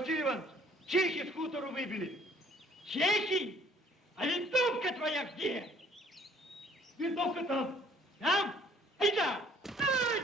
Василий Иванович, чехи с хутору выбили. Чехи? А винтовка твоя где? Винтовка там. Там? Айда! Ай!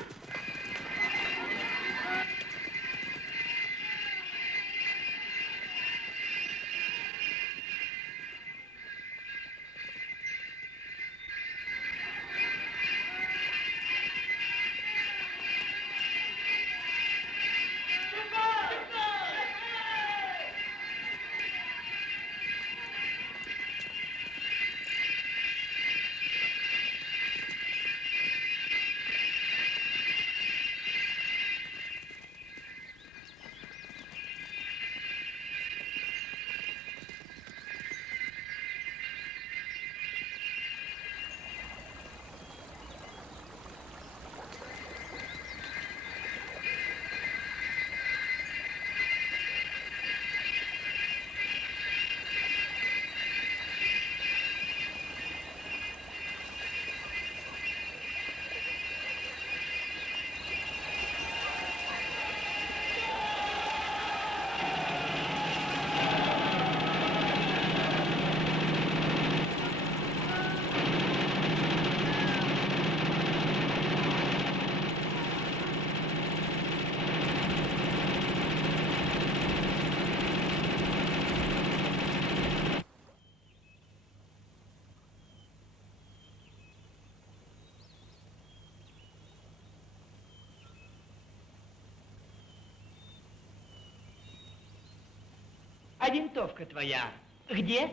А винтовка твоя где?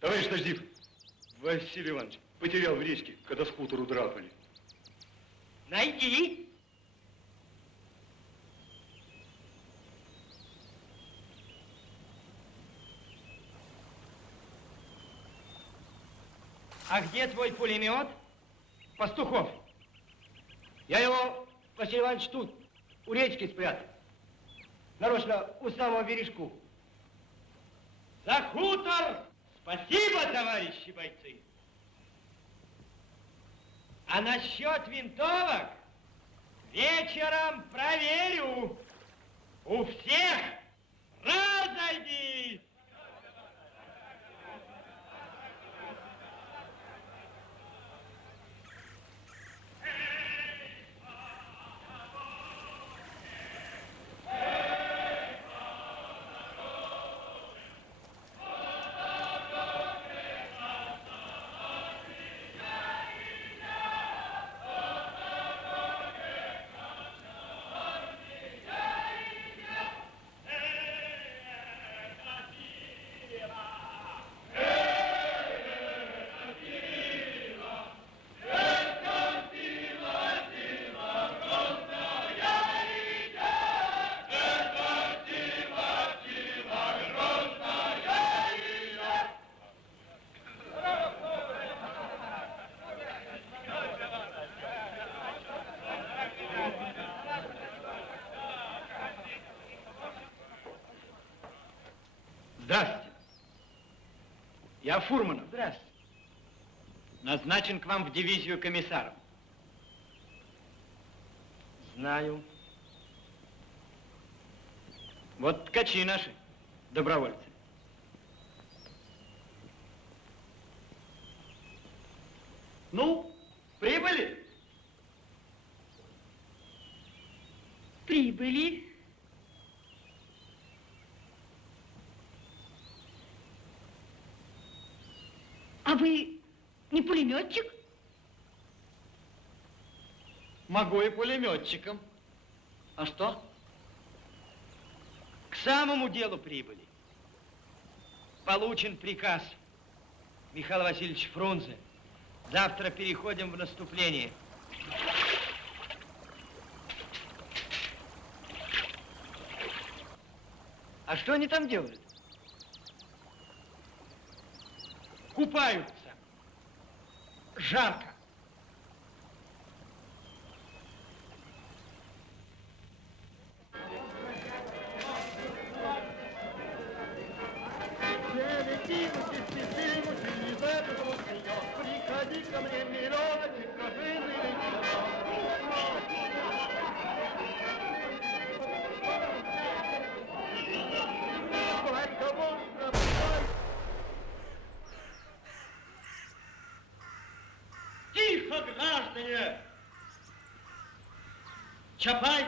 Товарищ Таждив, Василий Иванович потерял в речке, когда с хутору драпали. Найди. А где твой пулемет? Пастухов. Я его, Василий Иванович, тут, у речки спрятал. Нарочно, у самого бережку. За хутор! Спасибо, товарищи бойцы! А насчет винтовок вечером проверю. У всех разойдись! Здравствуйте. Я Фурманов. Здравствуйте. Назначен к вам в дивизию комиссаром. Знаю. Вот ткачи наши, добровольцы. Ну, прибыли? Прибыли. А вы не пулеметчик? Могу и пулеметчиком. А что? К самому делу прибыли. Получен приказ Михаила Васильевича Фрунзе. Завтра переходим в наступление. А что они там делают? Купаются. Жарко. Приходи ко мне, миллионочек, скажи, сватания. Чапай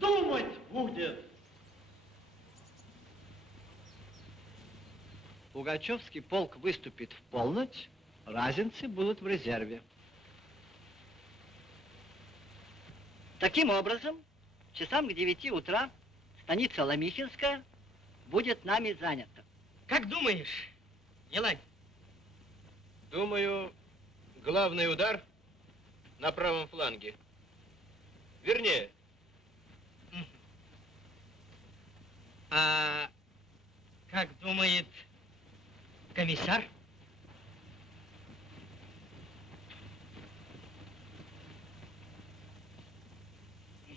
думать будет. Пугачевский полк выступит в полночь, разинцы будут в резерве. Таким образом, часам к 9 утра станица Ломихинская будет нами занята. Как думаешь, Елань? Думаю, главный удар на правом фланге. Вернее. А как думает комиссар?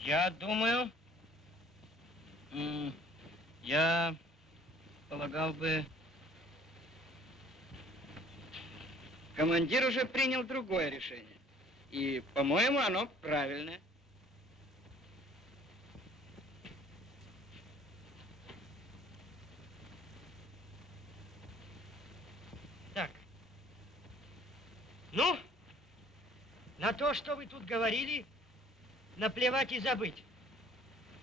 Я думаю, я полагал бы... Командир уже принял другое решение. И, по-моему, оно правильное. Так. Ну, на то, что вы тут говорили, наплевать и забыть.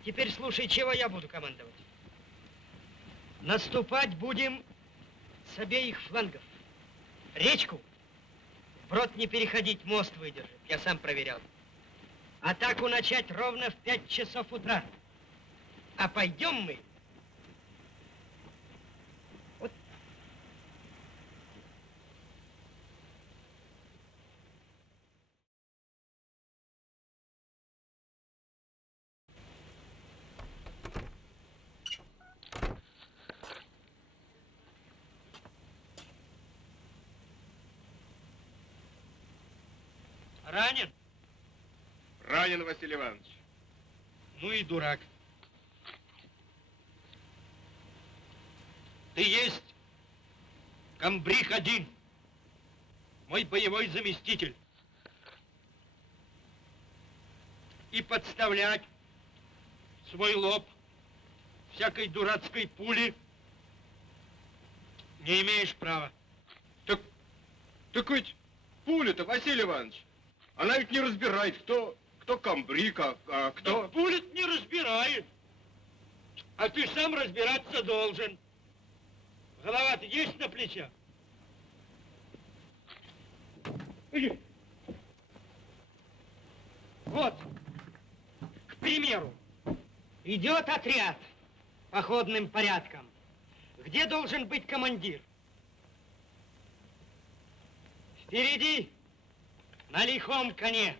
Теперь слушай, чего я буду командовать. Наступать будем с обеих флангов. Речку вброд не переходить, мост выдержит. Я сам проверял. Атаку начать ровно в 5 часов утра. А пойдем мы... Вот. Ранен? Ранен, Василий Иванович. Ну и дурак. Ты есть комбриг один, мой боевой заместитель. И подставлять свой лоб всякой дурацкой пули не имеешь права. Так ведь пуля-то, Василий Иванович, она ведь не разбирает, кто комбриг, а кто... Да пуля не разбирает. А ты сам разбираться должен. Голова-то есть на плечах? Иди. Вот, к примеру, идет отряд походным порядком. Где должен быть командир? Впереди, на лихом коне,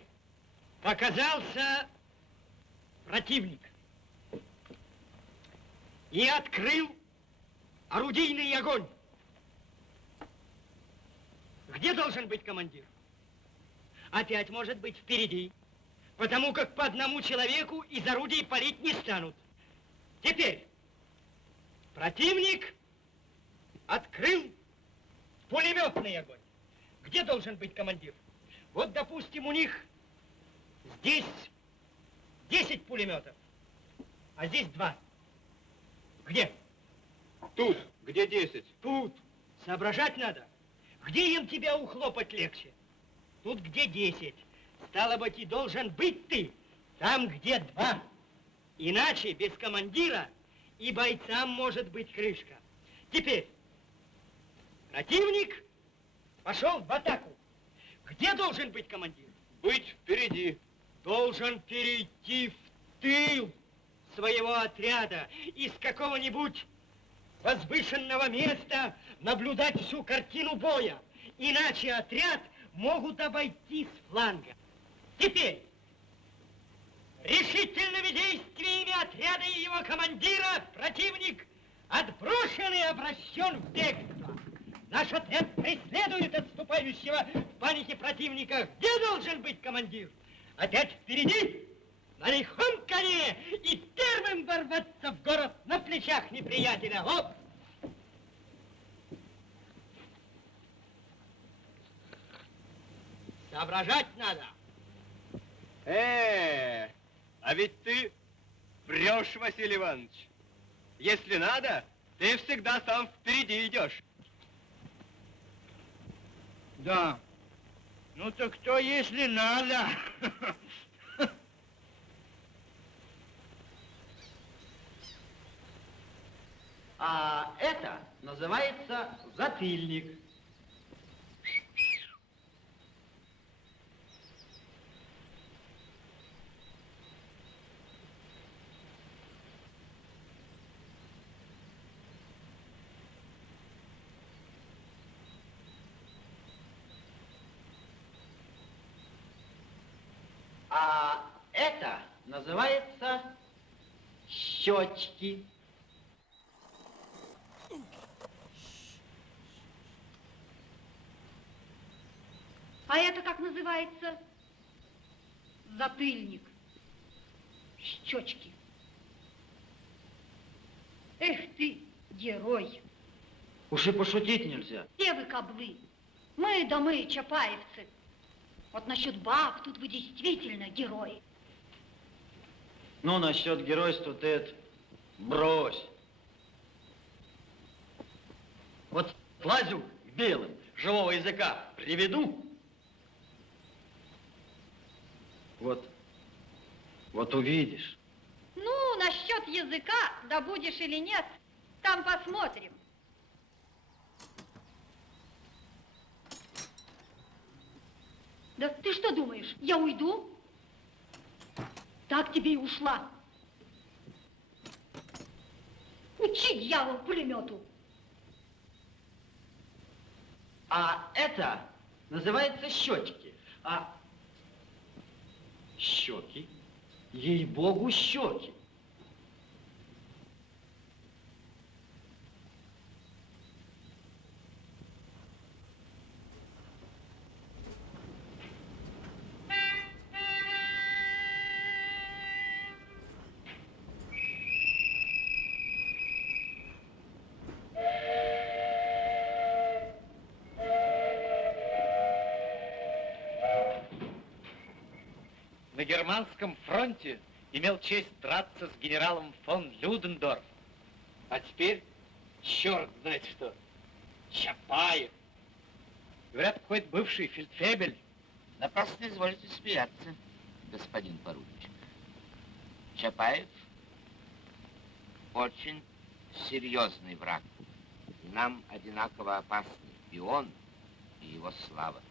показался противник и открыл орудийный огонь. Где должен быть командир? Опять может быть впереди, потому как по одному человеку из орудий палить не станут. Теперь противник открыл пулеметный огонь. Где должен быть командир? Вот, допустим, у них здесь 10 пулеметов, а здесь 2. Где? Тут, где 10? Тут. Соображать надо. Где им тебя ухлопать легче? Тут, где 10. Стало быть, и должен быть ты там, где 2. Иначе без командира и бойцам может быть крышка. Теперь противник пошел в атаку. Где должен быть командир? Быть впереди. Должен перейти в тыл своего отряда из какого-нибудь возвышенного места наблюдать всю картину боя. Иначе отряд могут обойти с фланга. Теперь решительными действиями отряда и его командира противник отброшен и обращен в бегство. Наш отряд преследует отступающего в панике противника. Где должен быть командир? Опять впереди, на лихом коне, и первым ворваться в город на плечах неприятеля. Оп! Соображать надо. А ведь ты врешь, Василий Иванович. Если надо, ты всегда сам впереди идешь. Да, Ну так кто, если надо? А это называется затыльник. А это называется щечки. А это как называется? Затыльник. Щечки. Эх ты, герой. Уж и пошутить нельзя. Все вы каблы. Мы да мы, чапаевцы. Вот насчет баб тут вы действительно герои. Ну, насчет геройства ты это брось. Вот лазю к белым, живого языка приведу. Вот увидишь. Ну, насчет языка, да будешь или нет, там посмотрим. Да ты что думаешь, я уйду? Так тебе и ушла. Учи, дьявол, пулемету. А это называется щечки. А щеки, ей-богу, щеки. На германском фронте имел честь драться с генералом фон Людендорф. А теперь черт знает что. Чапаев. Говорят, какой-то бывший фельдфебель. Напрасно изволите смеяться, господин поручик. Чапаев очень серьезный враг. И нам одинаково опасны и он, и его слава.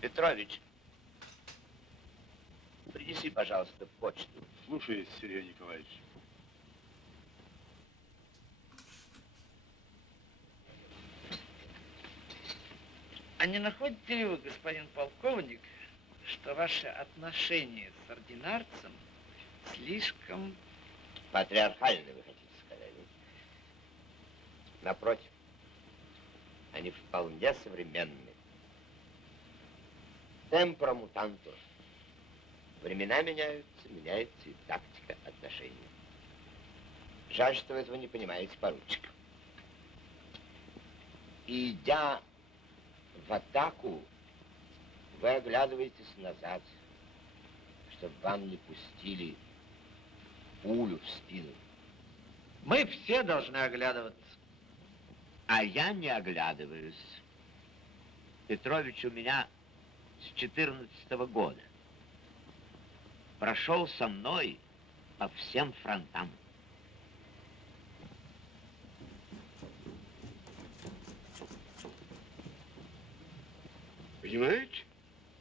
Петрович, принеси, пожалуйста, почту. Слушаюсь, Сергей Николаевич. А не находите ли вы, господин полковник, что ваше отношение с ординарцем слишком... Патриархальны, вы хотите сказать? Напротив, они вполне современны. Темпора мутантур. Времена меняются, меняется и тактика отношений. Жаль, что вы этого не понимаете, поручик. Идя в атаку, вы оглядываетесь назад, чтобы вам не пустили пулю в спину. Мы все должны оглядываться. А я не оглядываюсь. Петрович у меня с 14-го года. Прошел со мной по всем фронтам. Понимаете?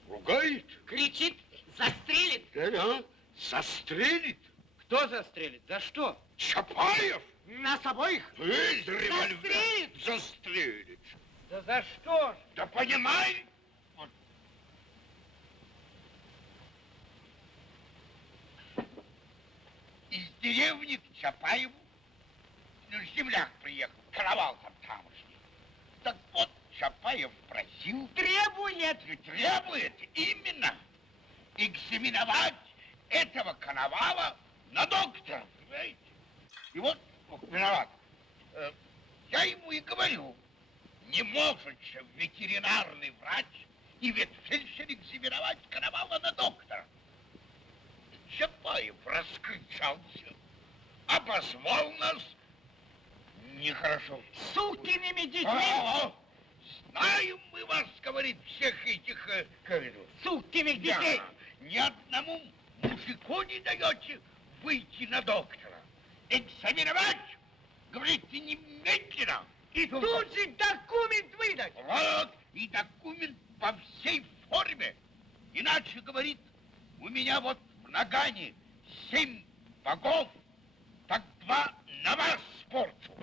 Ругает. Кричит, застрелит. Да-да, застрелит. Кто застрелит? За что? Чапаев! Нас обоих? Из револьвера. Застрелит? Застрелит. Да за что ж? Да понимай! Вот. Из деревни к Чапаеву, ну, земляк приехал, каравал там тамошний. Так вот, Чапаев просил... Требует! Требует, именно, экзаменовать этого коновала на доктора, понимаете? И вот Ох, виноват. Я ему и говорю, не может же ветеринарный врач и ветфельдшер экзаменовать Коновала на доктора. Чапаев раскричался, обозвал нас нехорошо. Сукиными детьми! Знаем мы вас, говорит, всех этих, Сукиных детей! Ни одному мужику не даете выйти на доктора. Экзаменовать, говорите, немедленно. И тут же документ выдать! Вот, и документ по всей форме. Иначе, говорит, у меня вот в нагане 7 богов, так 2 на вас спорчу.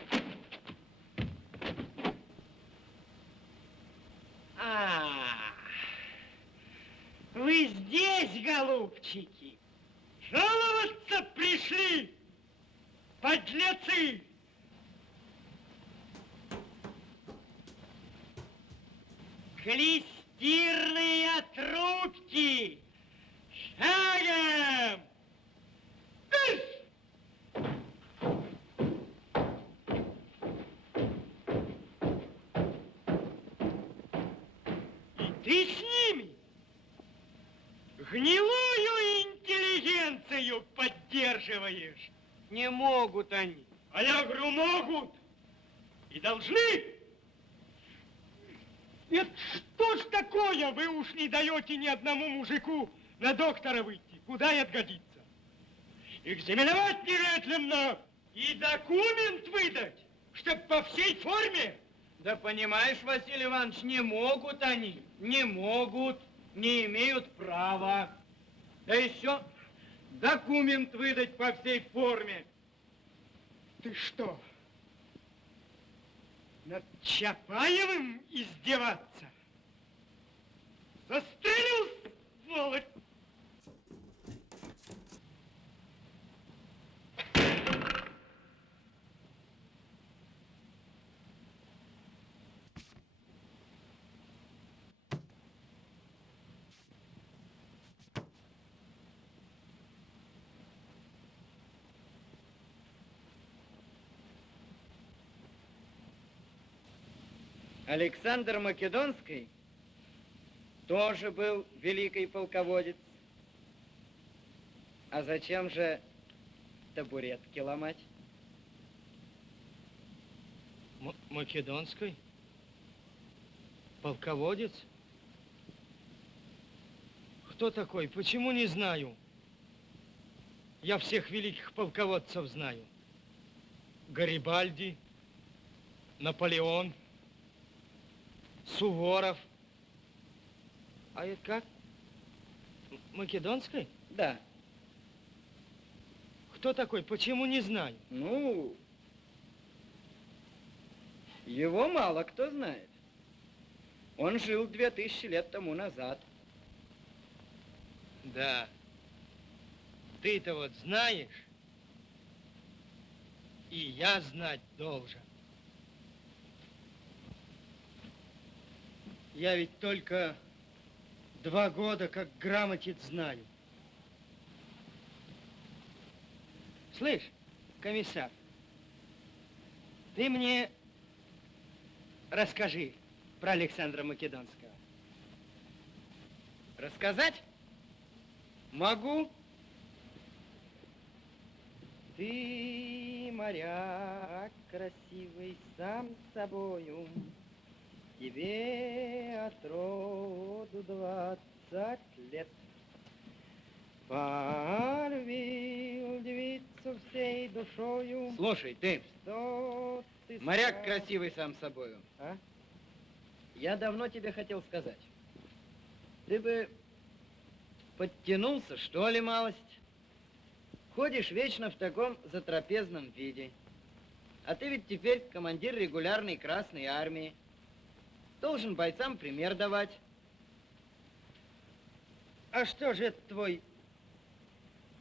Вы здесь, голубчики? Жаловаться пришли, подлецы! Клестирные трубки! Шагом! И ты с ними гнилую интеллигенцию поддерживаешь. Не могут они. А я говорю, могут. И должны. Это что ж такое? Вы уж не даете ни одному мужику на доктора выйти. Куда это годится? Экзаменовать немедленно и документ выдать, чтоб по всей форме. Да понимаешь, Василий Иванович, не могут они, не могут, не имеют права. Да еще документ выдать по всей форме. Ты что, над Чапаевым издеваться? Застрелил, сволочь! Александр Македонский тоже был великий полководец. А зачем же табуретки ломать? Македонский? Полководец? Кто такой? Почему не знаю? Я всех великих полководцев знаю. Гарибальди, Наполеон, Суворов. А это как? Македонский? Да. Кто такой? Почему не знаю? Ну, его мало кто знает. Он жил 2000 лет тому назад. Да. Ты-то вот знаешь, и я знать должен. Я ведь только 2 года как грамотец знаю. Слышь, комиссар, ты мне расскажи про Александра Македонского. Рассказать? Могу. Ты, моряк красивый, сам собою, тебе от роду 20 лет. Полюбил девицу всей душою. Слушай, ты, Что ты моряк скажешь? красивый сам собою. А? Я давно тебе хотел сказать. Ты бы подтянулся, что ли, малость? Ходишь вечно в таком затрапезном виде. А ты ведь теперь командир регулярной Красной Армии. Должен бойцам пример давать. А что же это твой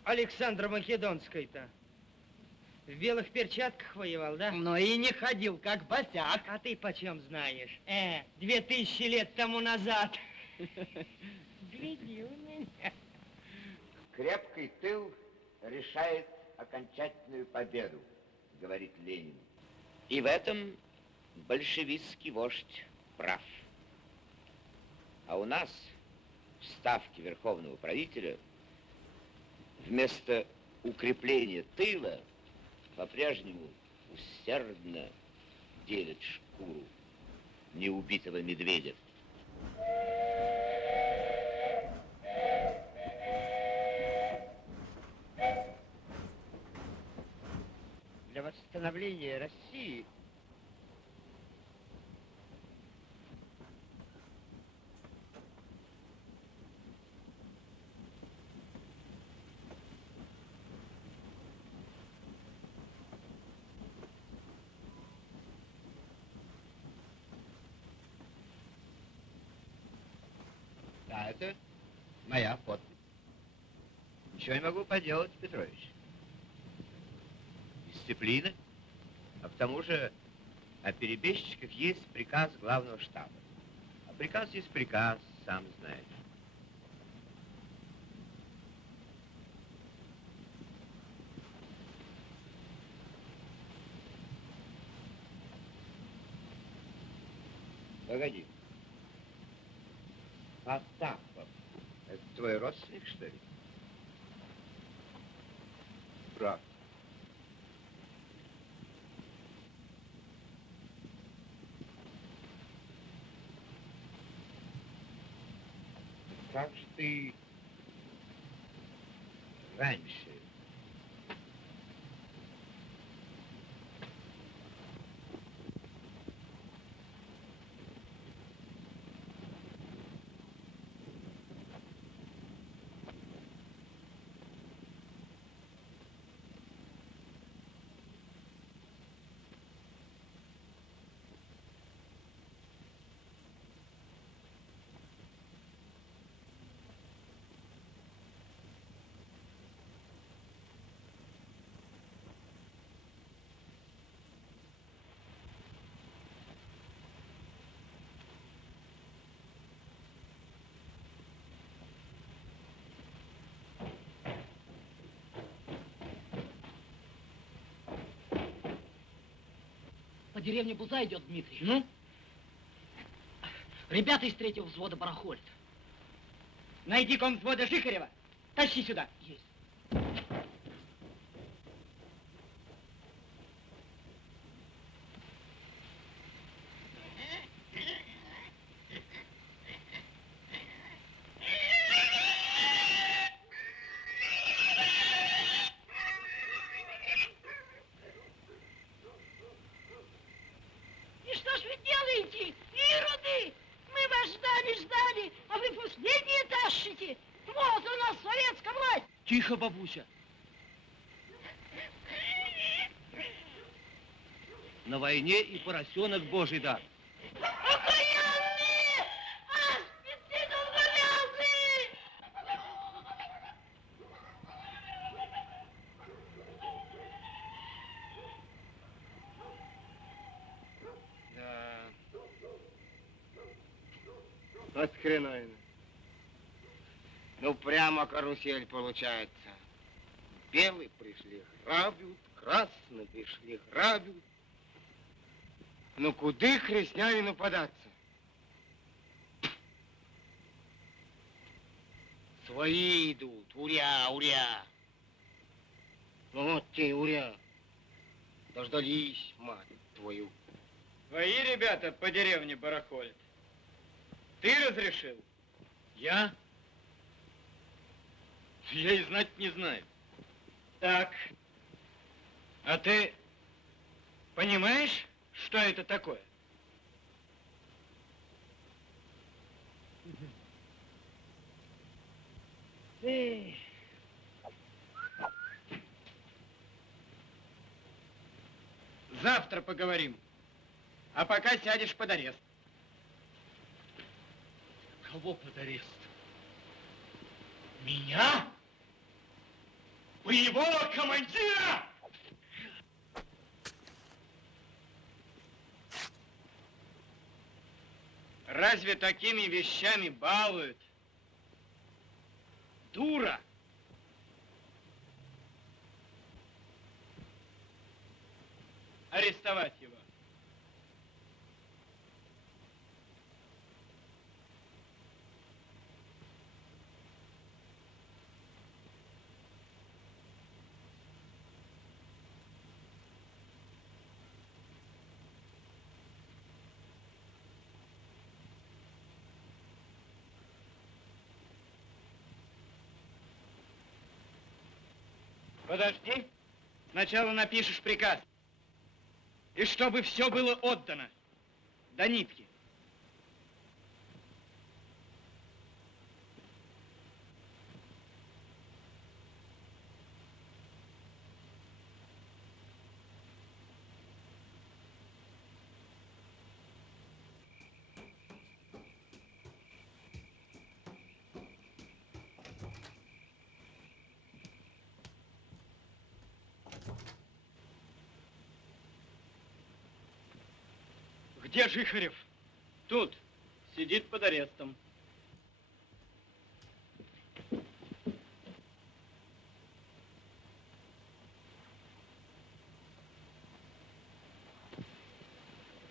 Александр Македонский-то? В белых перчатках воевал, да? Но и не ходил, как босяк. А ты почем знаешь? 2000 лет тому назад. Гляди у меня. Крепкий тыл решает окончательную победу. говорит Ленин. И в этом большевистский вождь прав. А у нас в ставке верховного правителя вместо укрепления тыла по-прежнему усердно делят шкуру неубитого медведя. Для восстановления России Да, это моя подпись. Ничего не могу поделать, Петрович. Дисциплина. А к тому же о перебежчиках есть приказ главного штаба. А приказ есть приказ, сам знаешь. Погоди. Потапов. Это твой родственник, что ли? Брат. Как же ты раньше? По деревне Буза идет Дмитрий. Ну? Ребята из 3-го взвода барахолят. Найди комвзвода Жихарева. Тащи сюда. Есть. И что ж вы делаете, ироды? Мы вас ждали, а вы последние тащите. Вот у нас советская власть. Тихо, бабуся. На войне и поросенок Божий дар. Окаянные! Аспицы долговязые! Да. От хреновина. Ну, прямо карусель получается. Белые пришли, грабят, красные пришли, грабят. Ну, куды христианину податься? Свои идут, уря, уря. Ну, вот те уря. Дождались, мать твою. Твои ребята по деревне барахолят. Ты разрешил? Я? Я и знать не знаю. Так. А ты понимаешь, что это такое? Эх, Завтра поговорим. А пока сядешь под арест. Кого под арест? Меня? Боевого командира? Разве такими вещами балуют? Дура! арестовать его. Подожди. Сначала напишешь приказ. И чтобы все было отдано. До нитки. Где Жихарев? Тут сидит под арестом.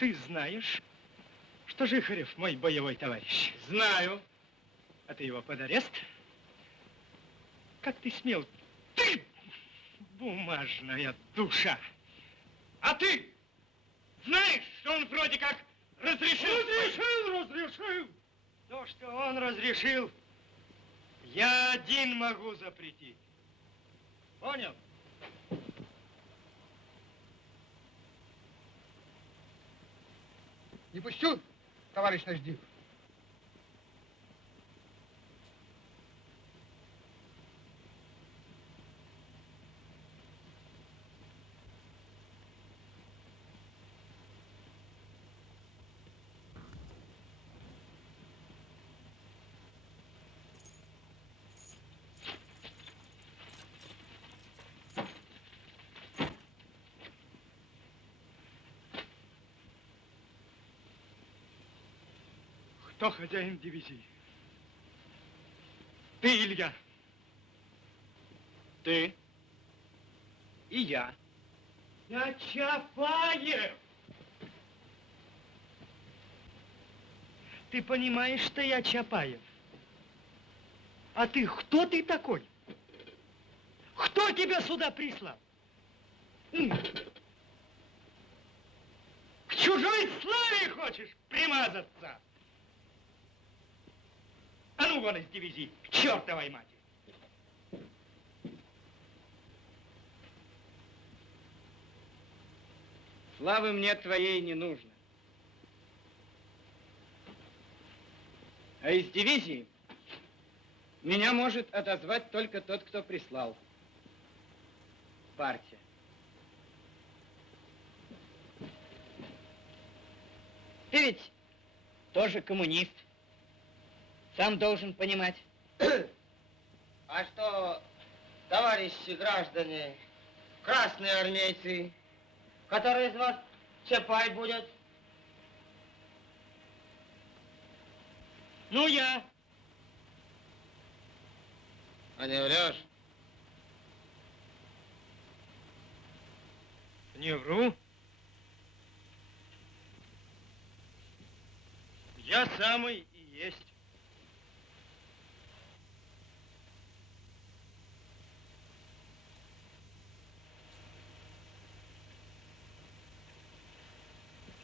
Ты знаешь, что Жихарев мой боевой товарищ? Знаю. А ты его под арест? Как ты смел? Ты, бумажная душа! А ты знаешь, что он вроде как разрешил? Разрешил! То, что он разрешил, я один могу запретить. Понял? Не пущу, товарищ Наждив. Кто хозяин дивизии? Ты, Илья? Ты и я. Я Чапаев! Ты понимаешь, что я Чапаев? А ты кто ты такой? Кто тебя сюда прислал? К чужой славе хочешь примазаться? А ну вон из дивизии, к чертовой матери! Славы мне твоей не нужно. А из дивизии меня может отозвать только тот, кто прислал. Партия. Ты ведь тоже коммунист. Сам должен понимать. А что, товарищи граждане, красные армейцы, который из вас Чапай будет? Ну, я. А не врешь? Не вру. Я самый и есть.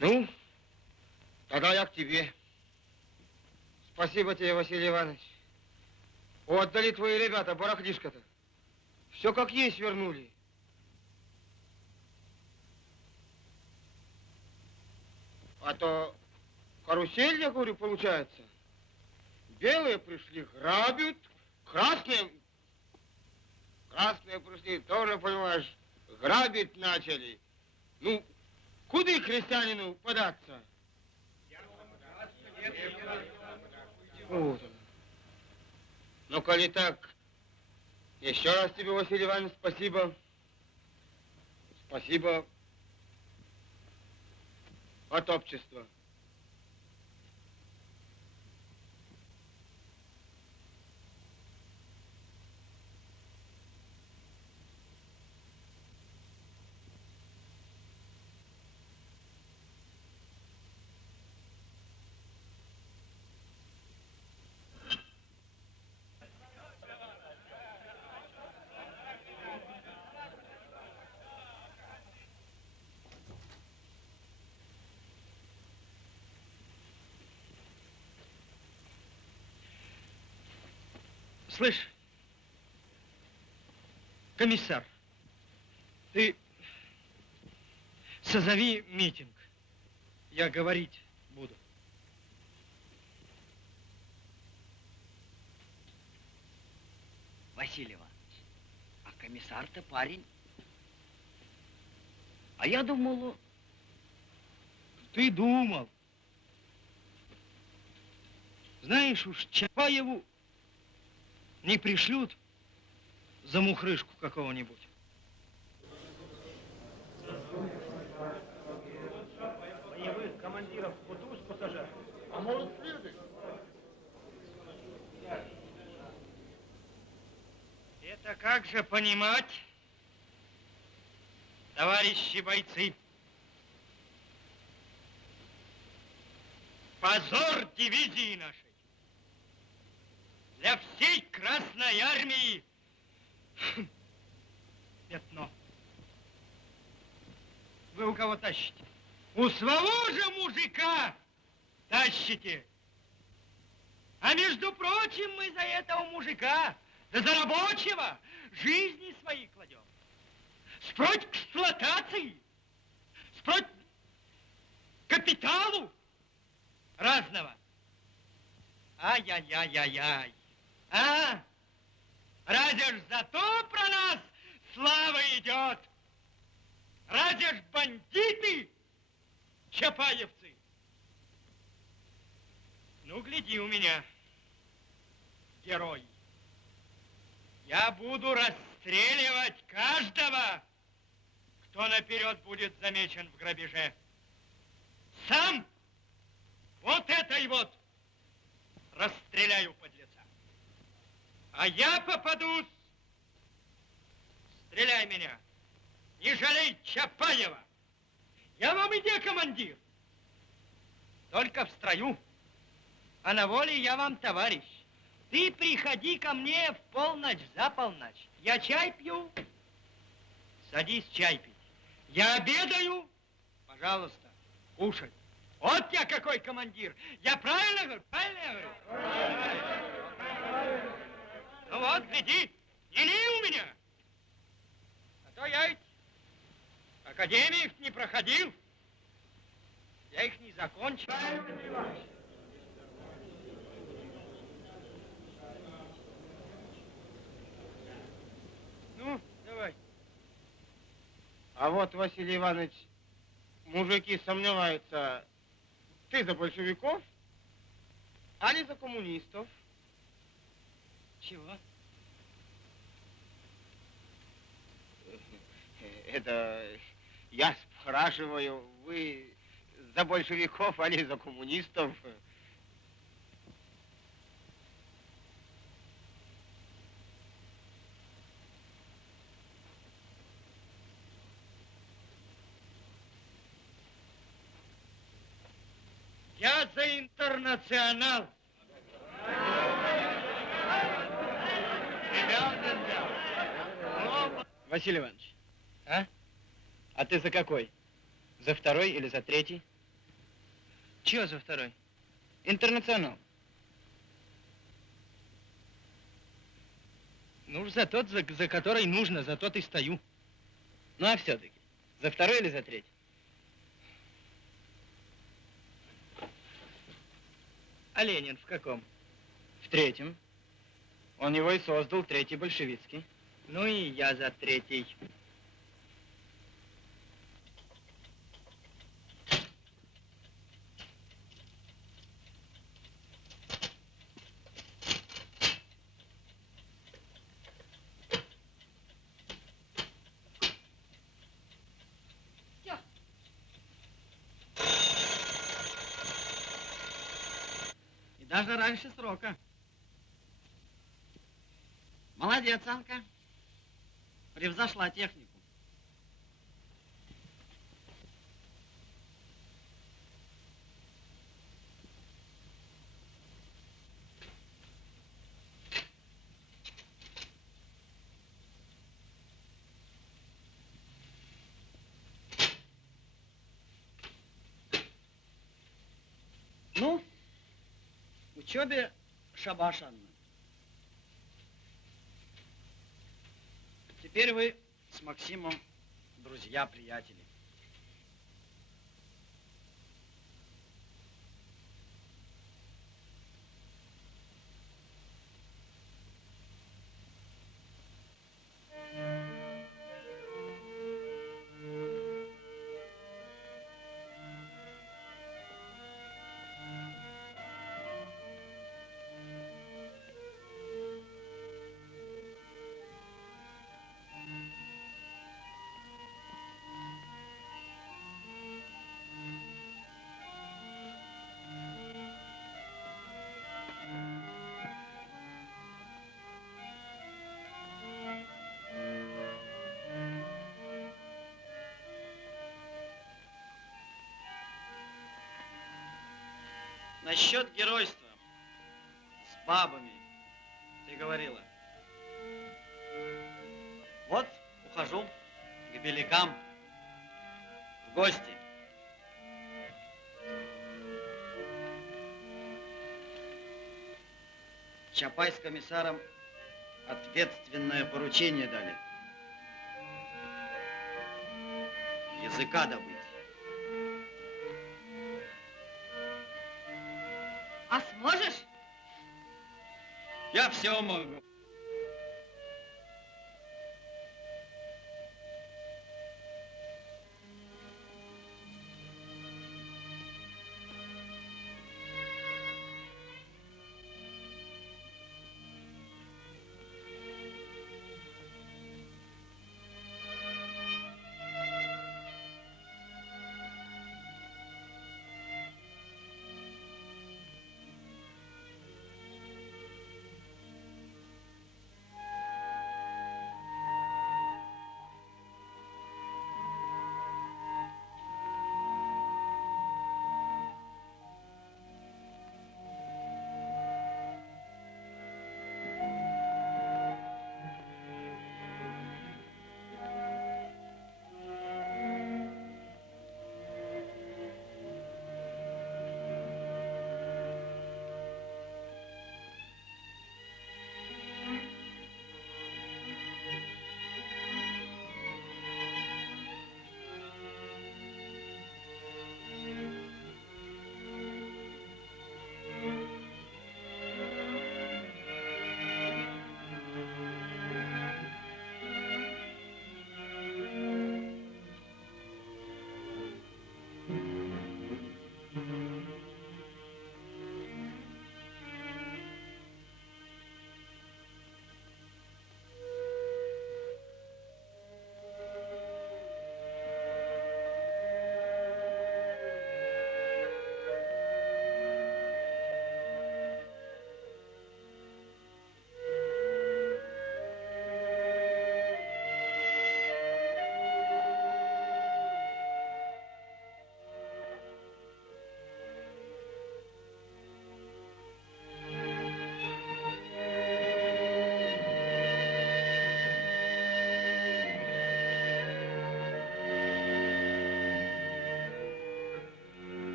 Ну, тогда я к тебе. Спасибо тебе, Василий Иванович. Отдали твои ребята барахлишко-то. Все как есть вернули. А то карусель, я говорю, получается. Белые пришли, грабят, красные пришли, тоже, понимаешь, грабить начали. Ну, куда крестьянину податься? Вот. Ну, коли так, еще раз тебе, Василий Иванович, спасибо. Спасибо от общества. Слышь, комиссар, ты созови митинг. Я говорить буду. Василий Иванович, а комиссар-то парень. А я думал, Ты думал. Знаешь уж, Чапаеву не пришлют за мухрышку какого-нибудь. Боевых командиров в кутузку сажать. А может, следует? Это как же понимать, товарищи бойцы? Позор дивизии нашей. Для всей Красной Армии пятно. Вы у кого тащите? У своего же мужика тащите. А между прочим, мы за этого мужика, да за рабочего, жизни свои кладем. Спроть к эксплуатации, спроть капиталу разного. Ай-яй-яй-яй-яй. А? Разве ж зато про нас слава идет? Разве ж бандиты, чапаевцы? Ну, гляди у меня, герой. Я буду расстреливать каждого, кто наперед будет замечен в грабеже. Сам вот этой вот расстреляю подлеца. А я попадусь. Стреляй меня. Не жалей Чапаева. Я вам иди, командир. Только в строю. А на воле я вам товарищ. Ты приходи ко мне в полночь, за полночь. Я чай пью. Садись чай пить. Я обедаю. Пожалуйста, кушай. Вот я какой командир. Я правильно говорю? Правильно я говорю? Ну вот, гляди, не лей у меня. А то я ведь академию не проходил. Я их не закончил. Ну, давай. А вот, Василий Иванович, мужики сомневаются, ты за большевиков, али за коммунистов? Чего? Это я спрашиваю, вы за большевиков, али за коммунистов? Я за интернационал. Василий Иванович, а ты за какой? За второй или за третий? Чего за второй? Интернационал. Ну, за тот, за который нужно, за тот и стою. Ну, а все-таки, за второй или за третий? А Ленин в каком? В третьем. Он его и создал, третий большевистский. Ну и я за третий. Всё. И даже раньше срока. Молодец, Анка. Превзошла технику. Ну, учебе шабаш, Анна. Теперь вы с Максимом друзья-приятели. Насчет геройства с бабами ты говорила. Вот ухожу к белякам в гости. Чапай с комиссаром ответственное поручение дали. Языка добыть. А сможешь? Я все могу.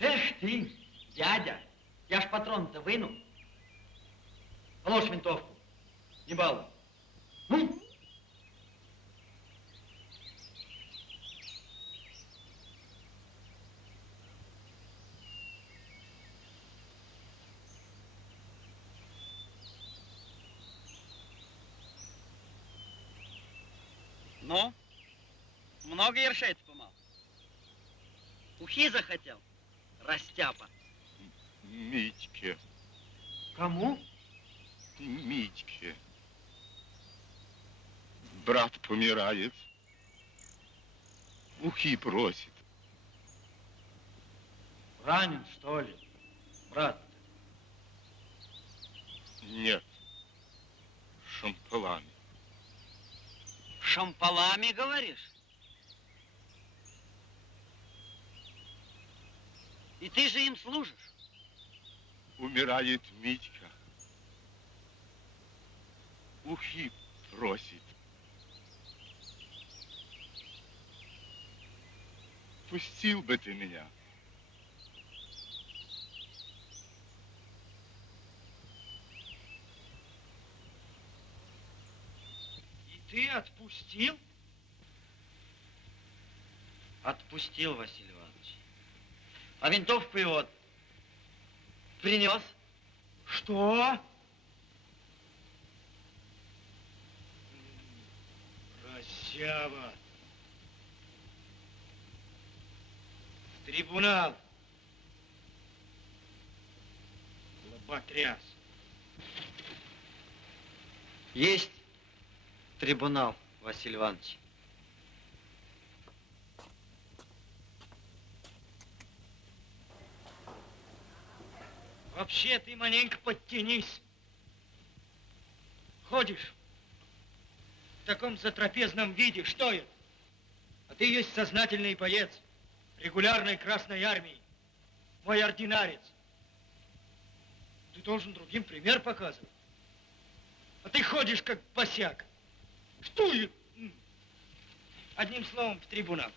Эх ты, дядя, я ж патрон-то выну. Положь винтовку, не балуй. Ну? Ну? Много ершей ты помал? Ухи захотел? Растяпа. Митьке, Кому? Митьке. Брат помирает. Ухи просит. Ранен, что ли, брат? Нет. Шампалами. Шампалами, говоришь? И ты же им служишь? Умирает Митька. Ухи просит. отпустил бы ты меня. И ты отпустил? Отпустил, Василий Иванович. А винтовку его принес. Что? Разява. В трибунал. Лоботряс. Есть трибунал, Василий Иванович. Вообще ты маленько подтянись. Ходишь в таком затрапезном виде, что это? А ты есть сознательный боец регулярной Красной Армии, мой ординарец. Ты должен другим пример показывать. А ты ходишь как босяк. Что это? Одним словом, в трибунал.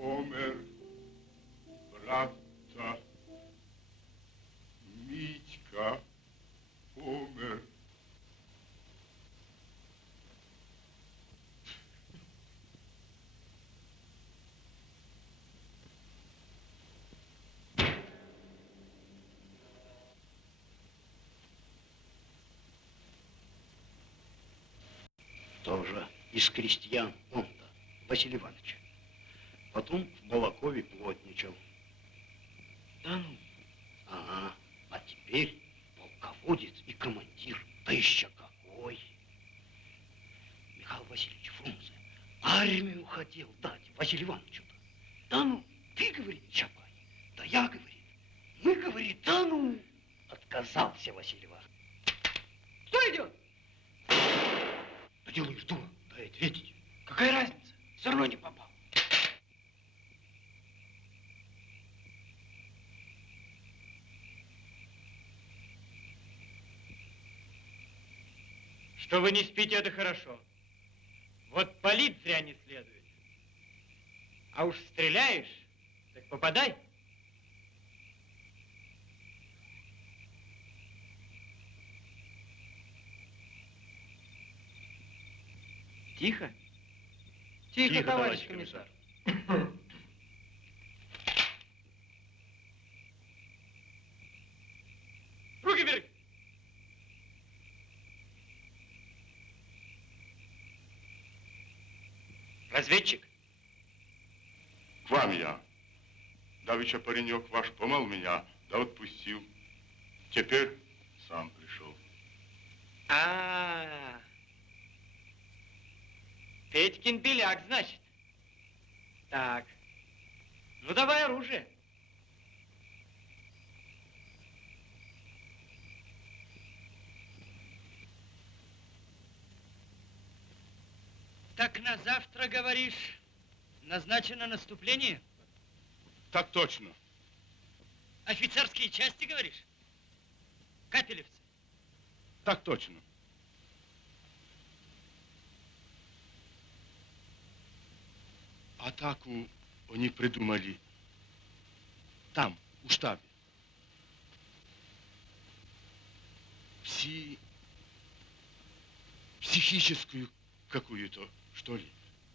Умер брата Митька, умер. Тоже из крестьян он-то, Василий Иванович. Потом в Балакове плотничал. Да ну? Ага. А теперь полководец и командир. Да еще какой. Михаил Васильевич Фрунзе армию хотел дать Василию Ивановичу-то. Да ну, ты, говорит, Чапай. Да я, говорит. Мы, говорит, да ну. Отказался Василий Иванович. Кто идет? Да делаешь дура. Да ответить. Какая разница? Все равно не попал. Что вы не спите, это хорошо. Вот палить зря не следует. А уж стреляешь, так попадай. Тихо? Тихо, товарищ комиссар. Разведчик? К вам я. Давеча паренек ваш помал меня, да отпустил. Теперь сам пришел. А, Петькин беляк, значит. Так, ну давай оружие. Так на завтра, говоришь, назначено наступление? Так точно. Офицерские части, говоришь? Капелевцы? Так точно. Атаку они придумали там, у штабе. Психическую какую-то, что ли.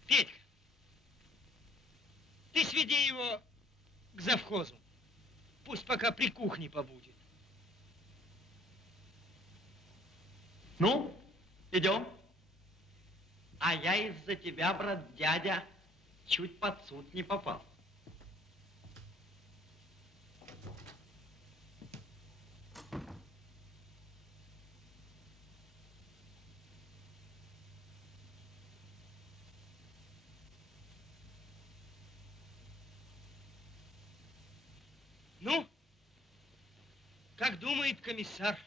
Петька, ты сведи его к завхозу. Пусть пока при кухне побудет. Ну, идем. А я из-за тебя, брат дядя, чуть под суд не попал. Ну, как думает комиссар?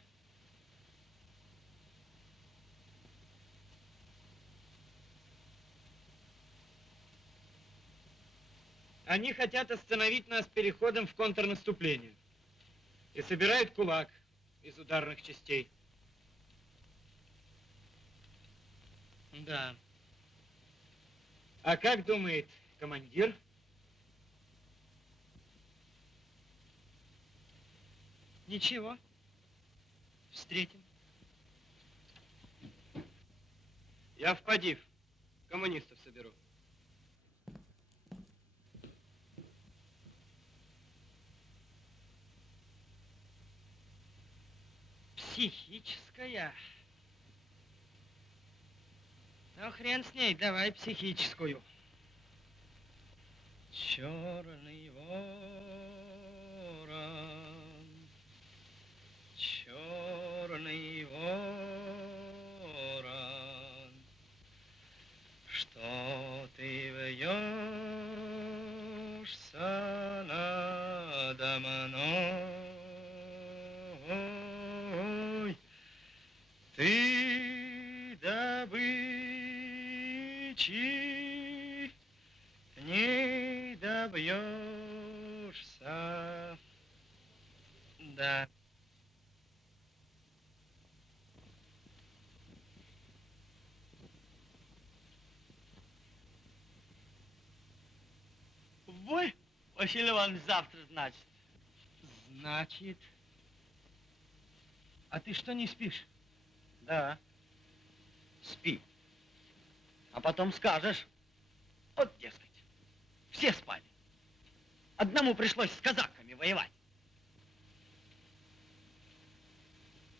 Они хотят остановить нас переходом в контрнаступление и собирают кулак из ударных частей. Да. А как думает командир? Ничего. Встретим. Я в Падив. Коммунистов соберу. Психическая. Ну, хрен с ней, давай психическую. Черный ворон, черный ворон, что ты вьешься надо мной? Ты добычи не добьешься. Да. В бой, Василий Иванович, завтра, значит. Значит. А ты что, не спишь? Да. Спи. А потом скажешь. Вот, дескать, все спали. Одному пришлось с казаками воевать.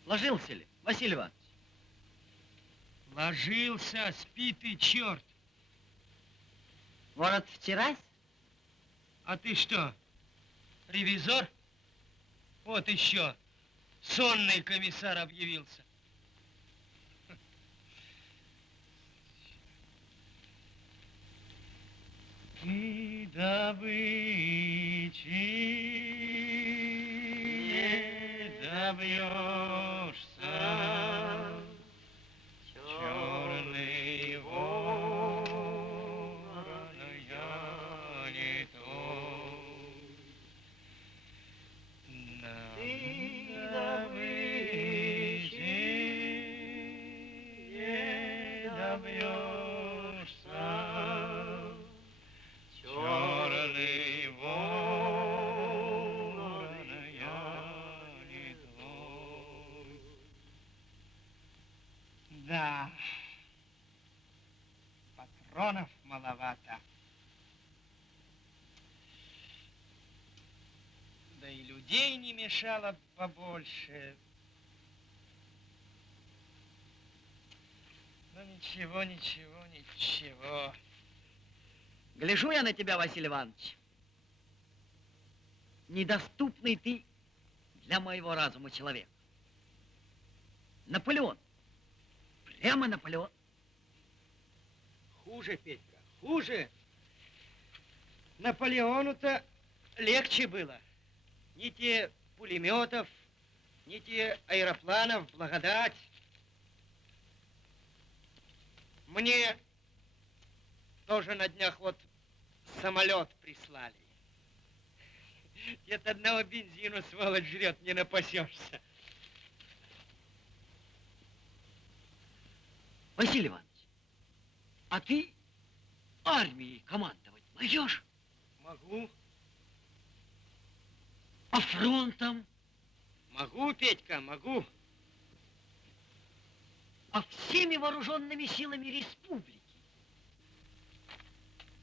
Ложился ли, Василий Иванович? Ложился, спи ты, черт. Может, вчерась? А ты что, ревизор? Вот еще, сонный комиссар объявился. Ты добычи не добьешься, черный ворон, я не тот. Ты добычи не добьешься, черный ворон, я не твой. Да, патронов маловато. Да и людей не мешало побольше. Ну ничего, ничего, ничего. Гляжу я на тебя, Василий Иванович. Недоступный ты для моего разума человек. Наполеон. Прямо Наполеон. Хуже, Петька, хуже. Наполеону-то легче было. Ни те пулеметов, ни те аэропланов, благодать. Мне тоже на днях вот самолет прислали. От одного бензина, сволочь, жрет, не напасешься. Василий Иванович, а ты армией командовать можешь? Могу. А фронтом? Могу, Петька, могу. А всеми вооруженными силами республики?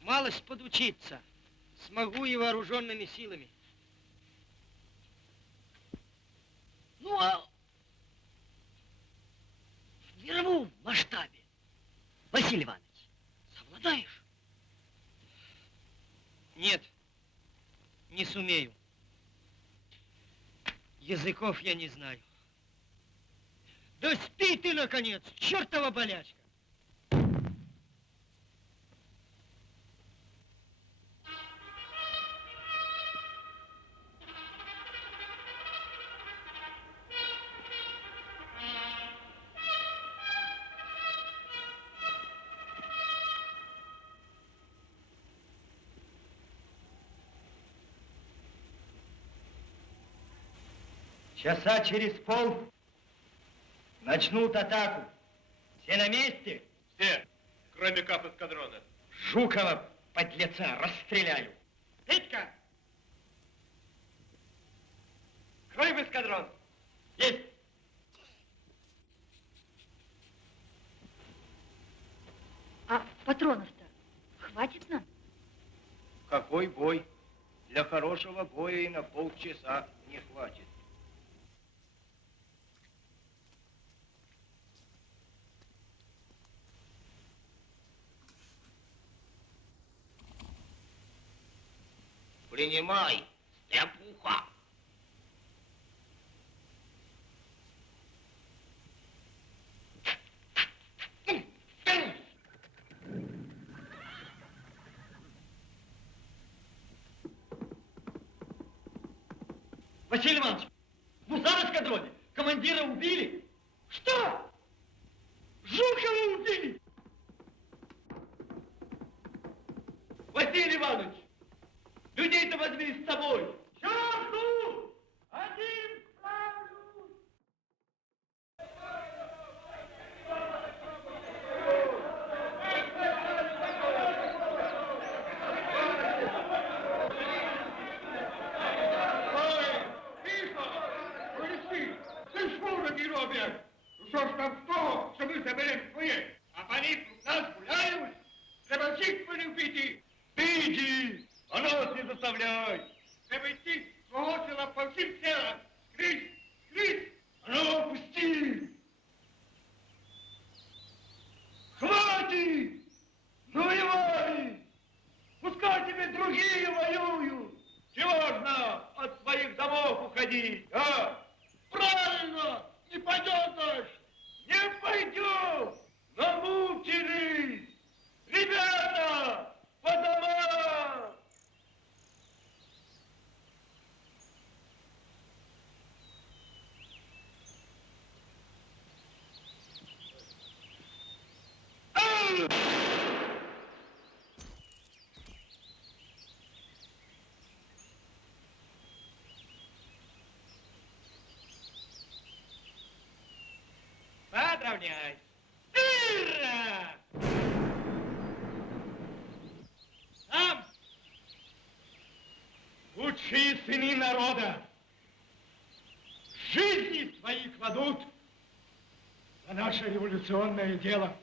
Малость подучиться. Смогу и вооруженными силами. Ну, а в мировом масштабе, Василий Иванович, совладаешь? Нет, не сумею. Языков я не знаю. Да спи ты, наконец, чертова болячка! Часа через пол начнут атаку. Все на месте? Все, кроме кап эскадрона. Жукова, подлеца, расстреляю. Петька! Крой в эскадрон. Есть! А патронов-то хватит нам? Какой бой? Для хорошего боя и на полчаса не хватит. Принимай, стряпуха. Василий Иванович, гусар в эскадроне, командира убили. Что? Жукова убили? Василий Иванович, людей-то возьми с собой. Черту! Один правлю! Що ж там з того, що ми заберемо своє? А пани тут нас гуляють? Треба всіх панів піти. Иди, а нас не заставляй. Треба йти з свого села по всім селам. Крізь, крізь. А ну, пусти! Хватит! Ну воевали! Пускай тебе другие воюют! Чего ж нам от своих домов уходить, а? Правильно! Не пойдешь! Не пойдем! Намучились! Ребята! По домам! Подравняй! Ура! Там лучшие сыны народа жизни свои кладут за наше революционное дело.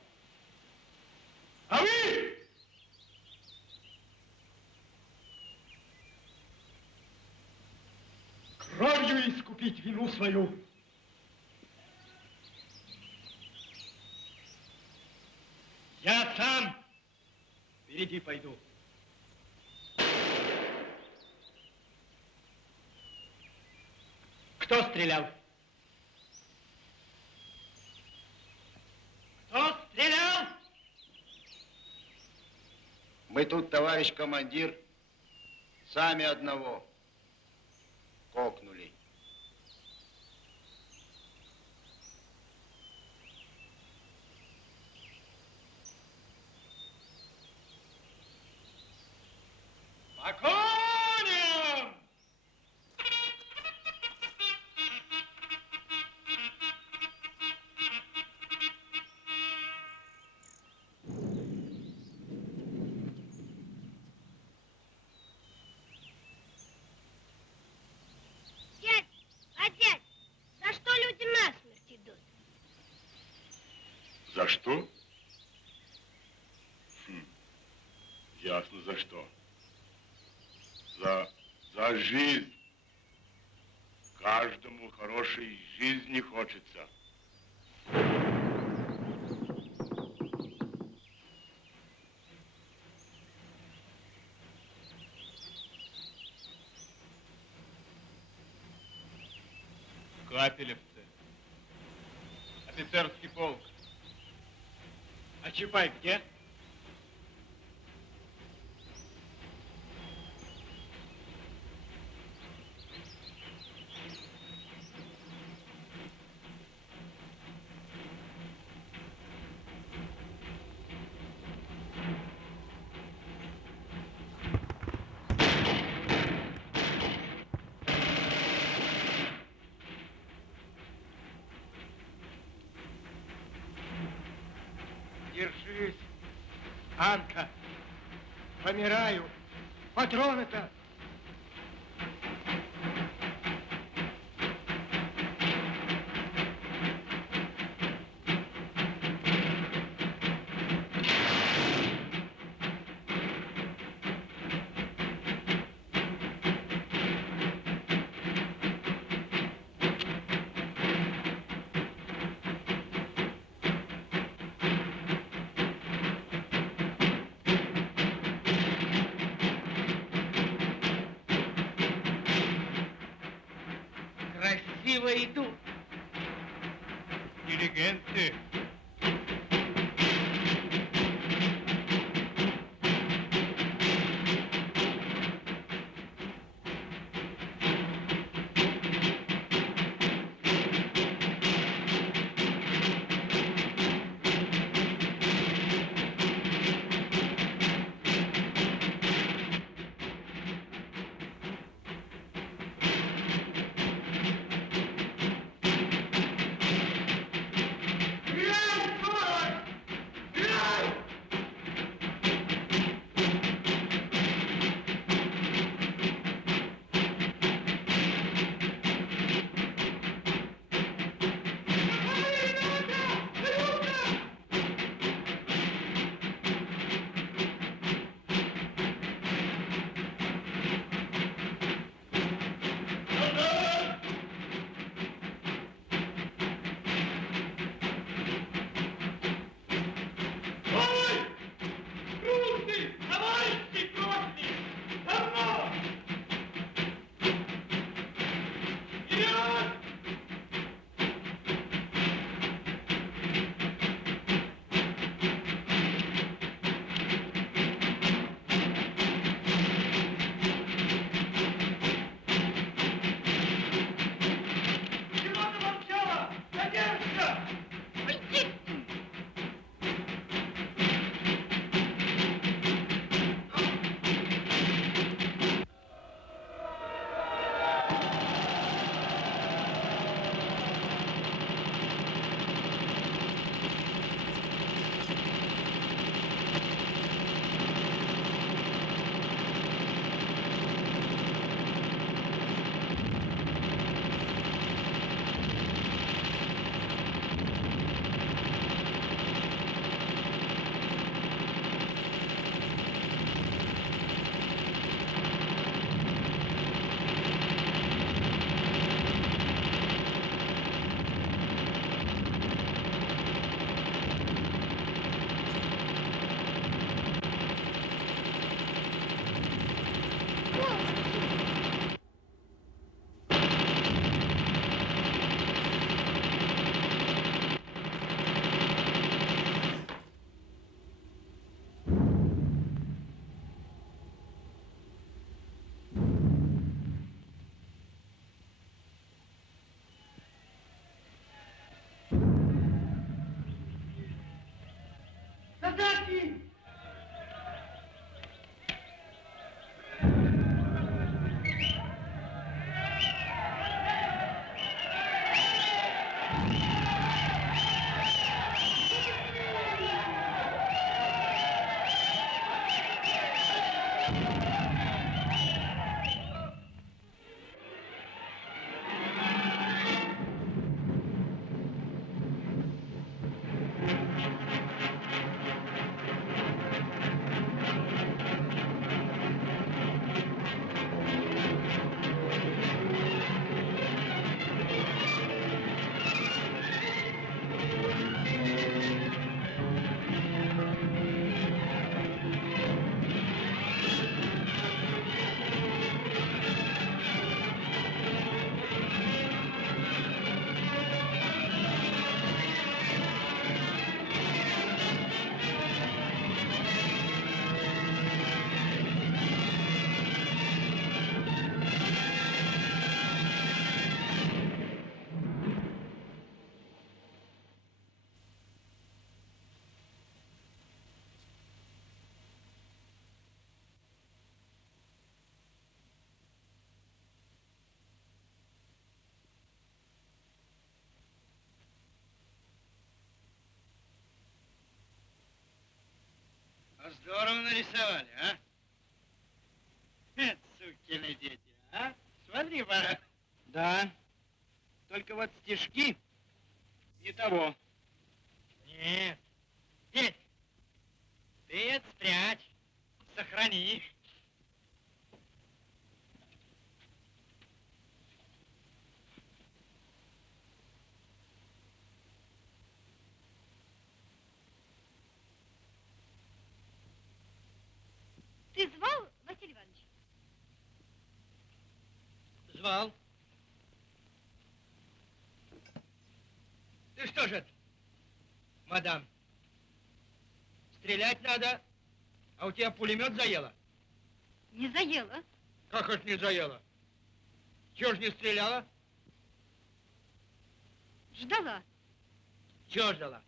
А вы кровью искупить вину свою. Я сам впереди пойду. Кто стрелял? Кто стрелял? Мы тут, товарищ командир, сами одного кокнули. По коням! Дядь, дядь, за что люди насмерть идут? За что? Ясно, за что. За жизнь. Каждому хорошей жизни хочется. Капелевцы. Офицерский полк. А Чапай где? Держись, Анка. Помираю. Патроны-то. Красиво идут. Интеллигенты. Раньше! Здорово нарисовали, а? Сукины дети, а? Смотри, пора. Да, только вот стишки не того. Нет. Нет. Ты это спрячь. Сохрани. Ты звал, Василий Иванович? Звал. Ты что же это, мадам? Стрелять надо, а у тебя пулемет заело? Не заела. Как это не заело? Чего ж не стреляла? Ждала, Чего ждала?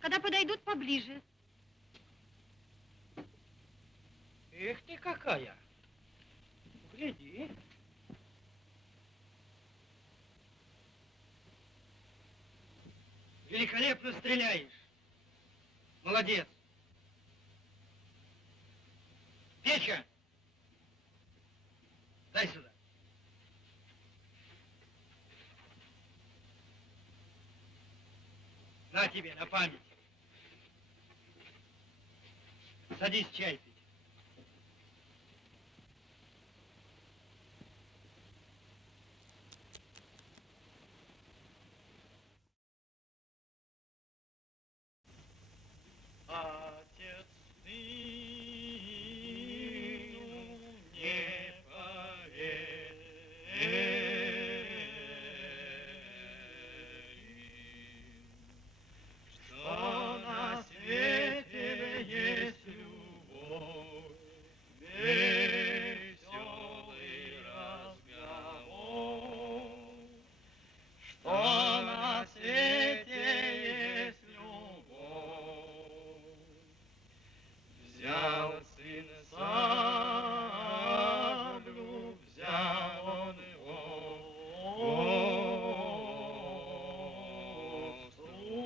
когда подойдут поближе. Эх ты какая! Гляди. Великолепно стреляешь. Молодец. Петя, дай сюда. На тебе, на память. Садись чай пить. Отец сыну не поверил, что на свете есть любовь, веселый разговор, что на свете есть любовь. Взял сын саблю, взял он его остру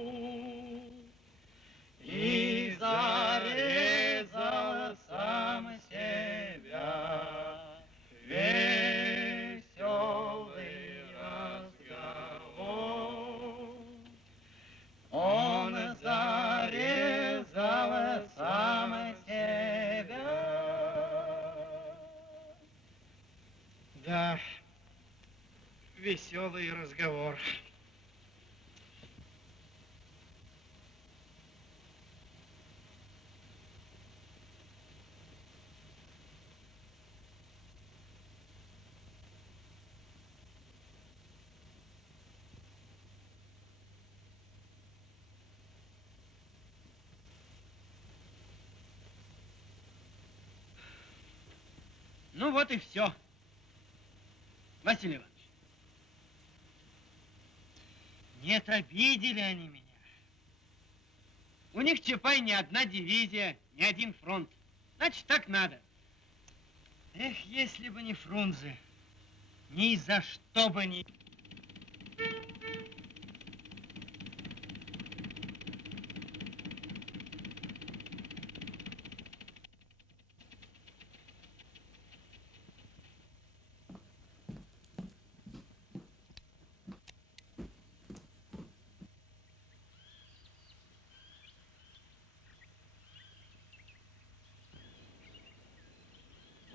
и зарезал сам себя. Веселый разговор. Он зарезал сам себя. Да, веселый разговор. Ну вот и все. Василий Иванович, нет, обидели они меня. У них, Чапай, ни одна дивизия, ни один фронт. Значит, так надо. Эх, если бы не Фрунзе, ни за что бы не...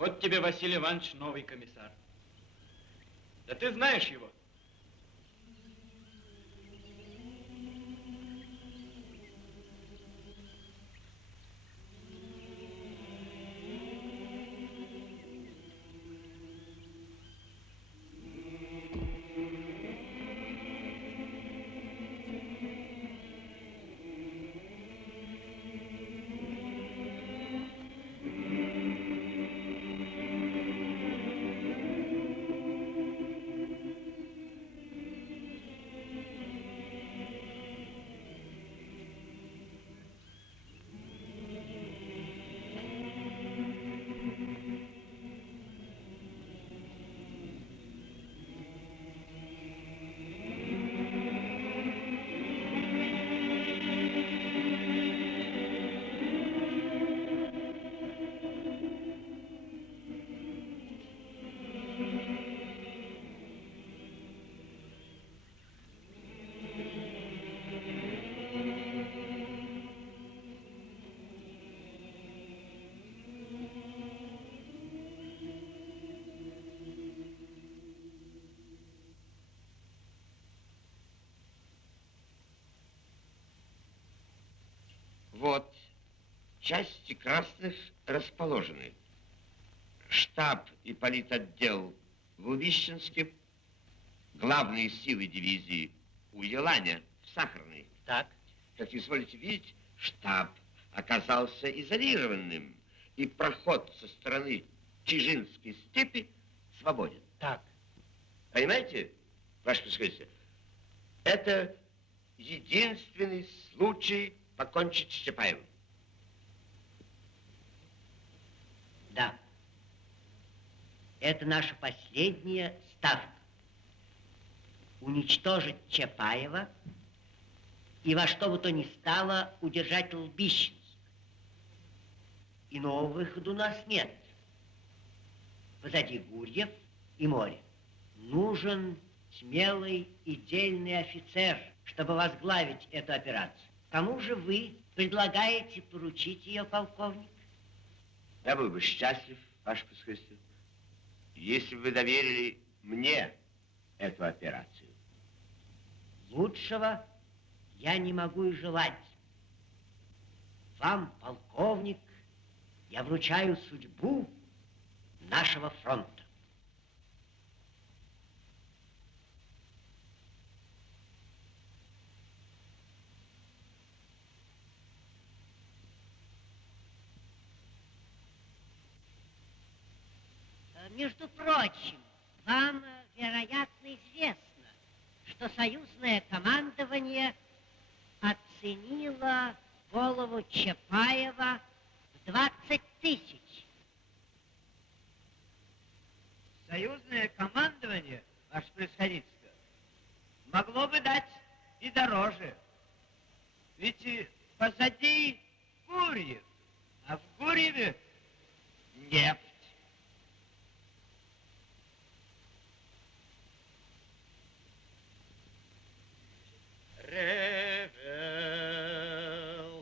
Вот тебе, Василий Иванович, новый комиссар. Да ты знаешь его? Вот, части красных расположены. Штаб и политотдел в Убищенске, главные силы дивизии у Еланя в Сахарной. Так. Как изволите видеть, штаб оказался изолированным, и проход со стороны Чижинской степи свободен. Так. Понимаете, ваше происходительство? Это единственный случай покончить с Чапаевым. Да. Это наша последняя ставка. Уничтожить Чапаева и во что бы то ни стало удержать Лбищенск. Иного выхода у нас нет. Позади Гурьев и море. Нужен смелый и дельный офицер, чтобы возглавить эту операцию. Кому же вы предлагаете поручить ее, полковник? Я был бы счастлив, ваше происходительство, если бы вы доверили мне эту операцию. Лучшего я не могу и желать. Вам, полковник, я вручаю судьбу нашего фронта. Между прочим, вам, вероятно, известно, что союзное командование оценило голову Чапаева в 20 тысяч. Союзное командование, ваше происходительство, могло бы дать и дороже. Ведь позади Гурьев, а в Гурьеве нефть.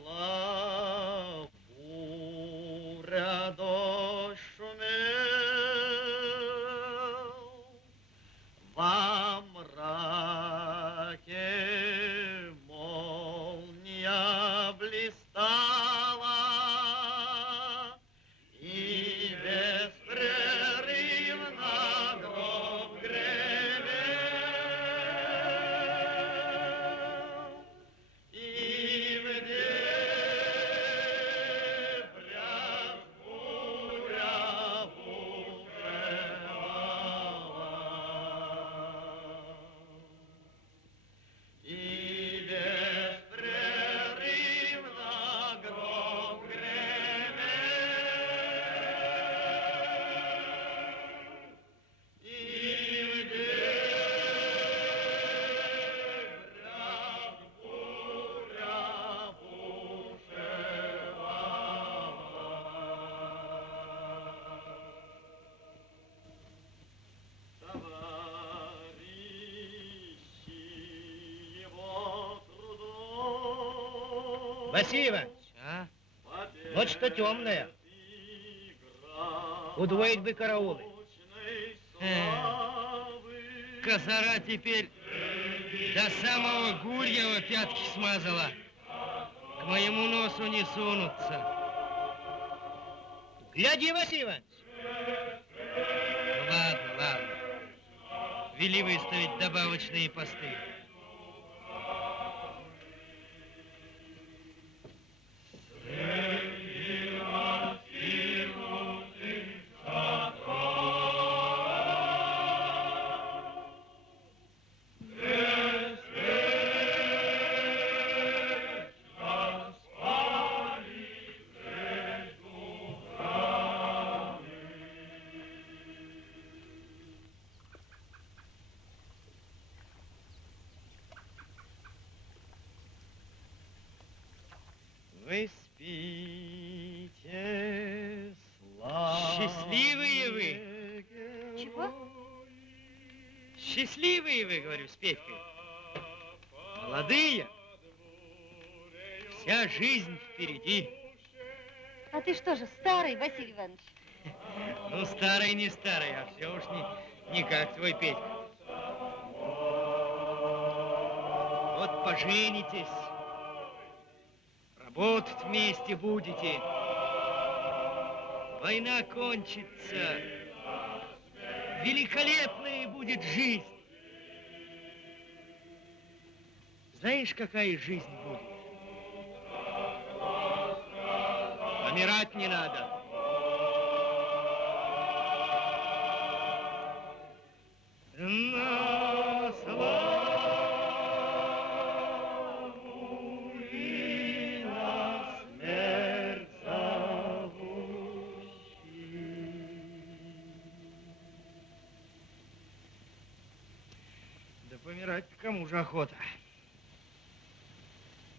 Ревела буря, дождь шумел, во мраке молния блистала, и беспрерывно гром гремел. И в дебрях буря бушевала. И беспрерывно гром гремел. И в дебрях буря бушевала. Товарищи его трудом Василий Иванович, А? вот что темное. игра Удвоить бы караулы. Козара теперь до самого Гурьева пятки смазала. К моему носу не сунутся. Гляди, Василий Иванович. Ну, ладно, ладно. Вели выставить добавочные посты. Вы спите, славные. Счастливые вы. Чего? Счастливые вы, говорю, с Петькой. Молодые. Вся жизнь впереди. А ты что же, старый, Василий Иванович? Ну, старый не старый, а все уж не как твой Петька. Вот поженитесь, работать вместе будете. Война кончится. Великолепная будет жизнь. Знаешь, какая жизнь будет? Помирать не надо. На славу и на смерть зовущий. Да помирать кому же охота?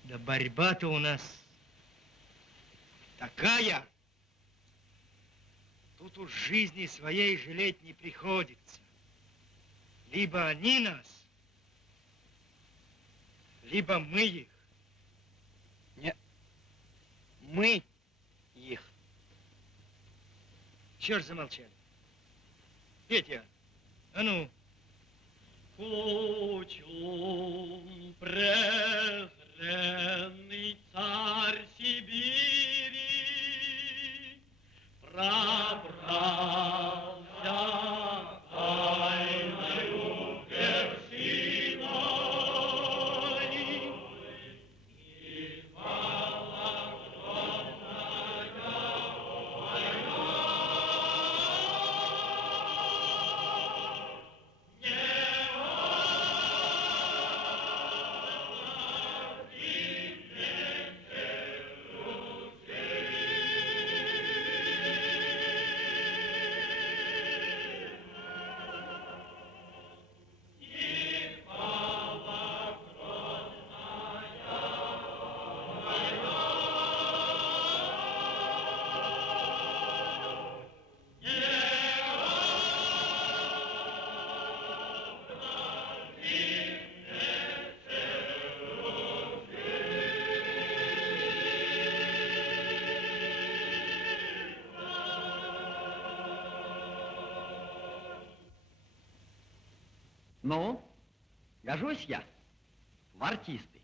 Да борьба-то у нас такая. Тут уж жизни своей жалеть не приходится. Либо они нас, либо мы их. Нет, мы их. Чего ж замолчали? Петя, а ну. Лучом презренный царь Сибири пробрался тайною вершиной, и Ну, гожусь я в артисты.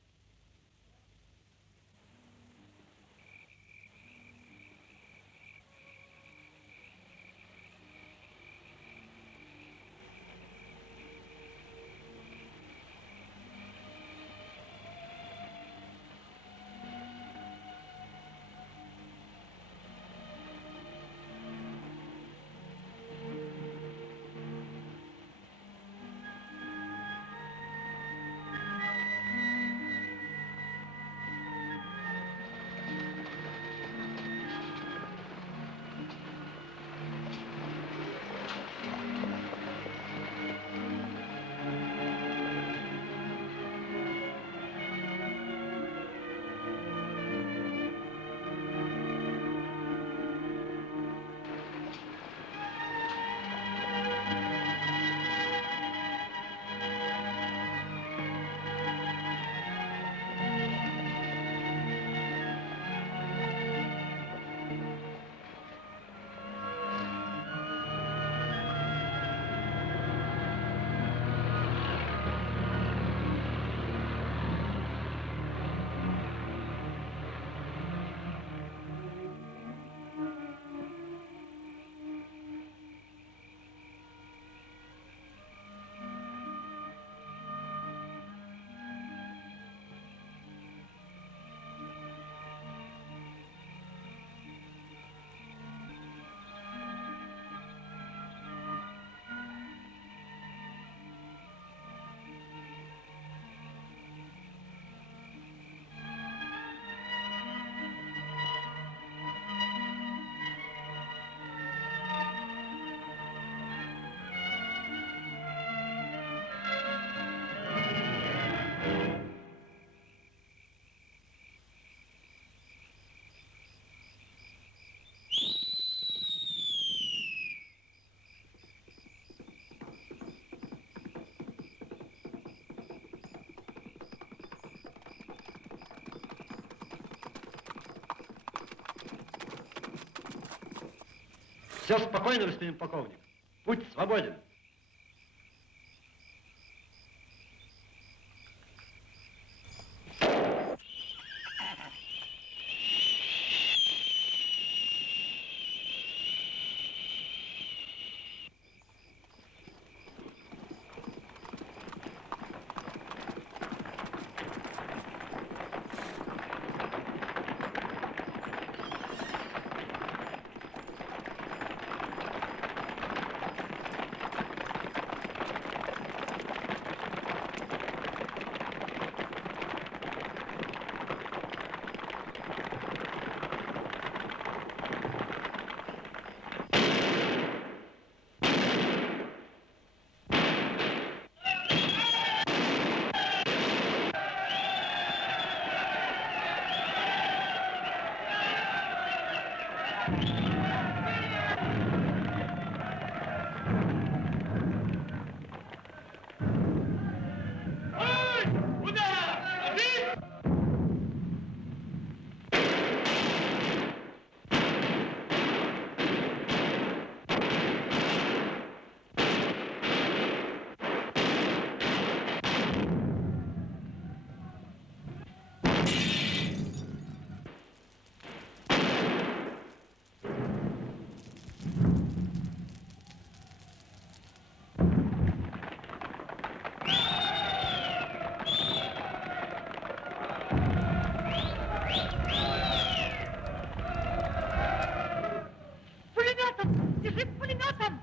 Все спокойно, господин полковник. Путь свободен. Пулеметом! Бежим пулеметом!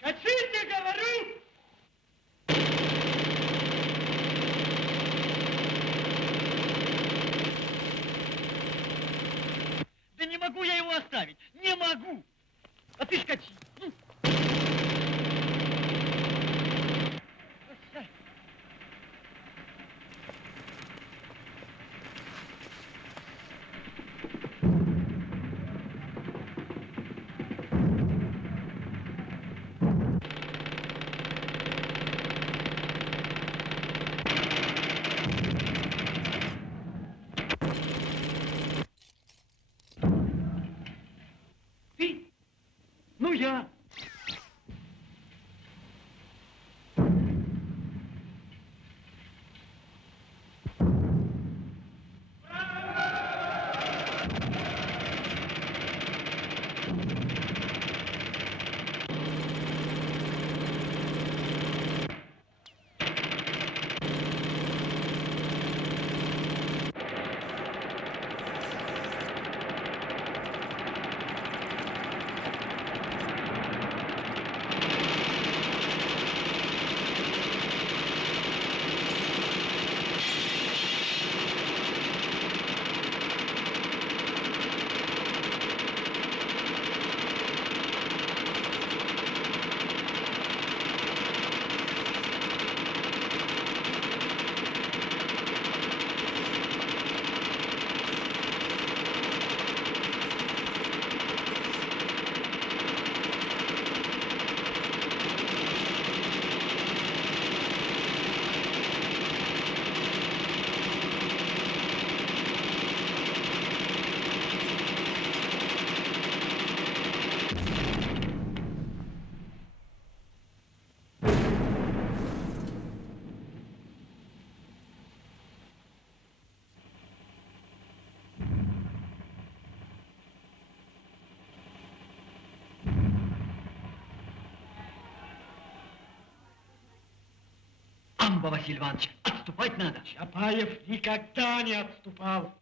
Катите, говорю! Да не могу я его оставить! Не могу! А ты скачи! Ну. Ты Амба, Василий Иванович, отступать надо. Чапаев никогда не отступал.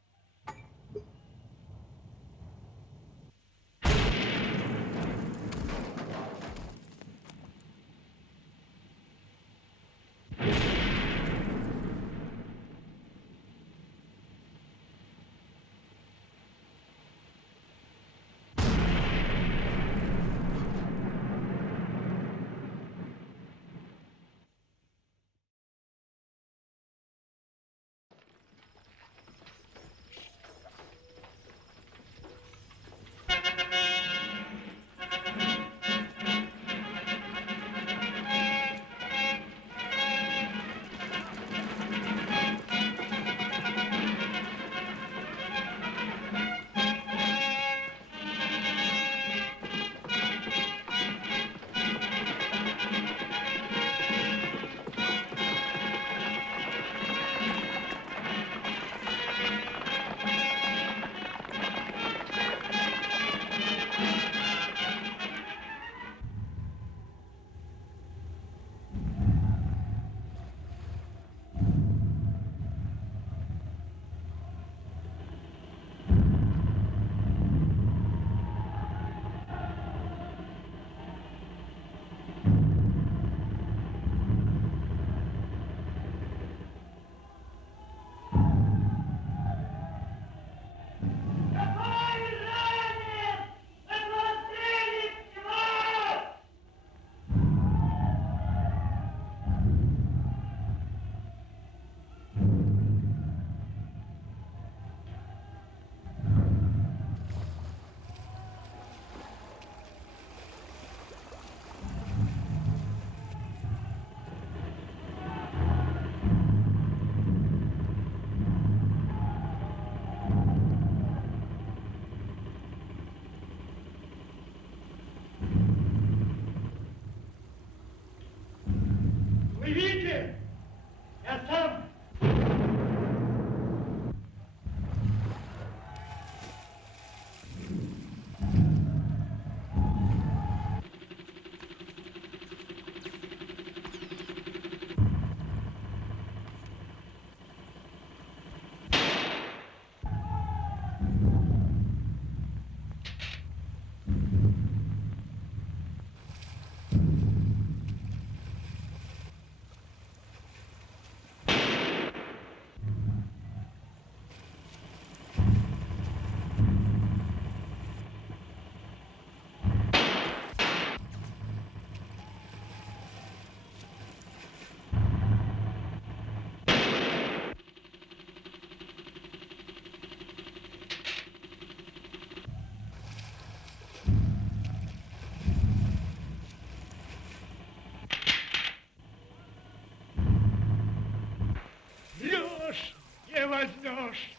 Вы видите? Я сам. Врешь, не возьмешь.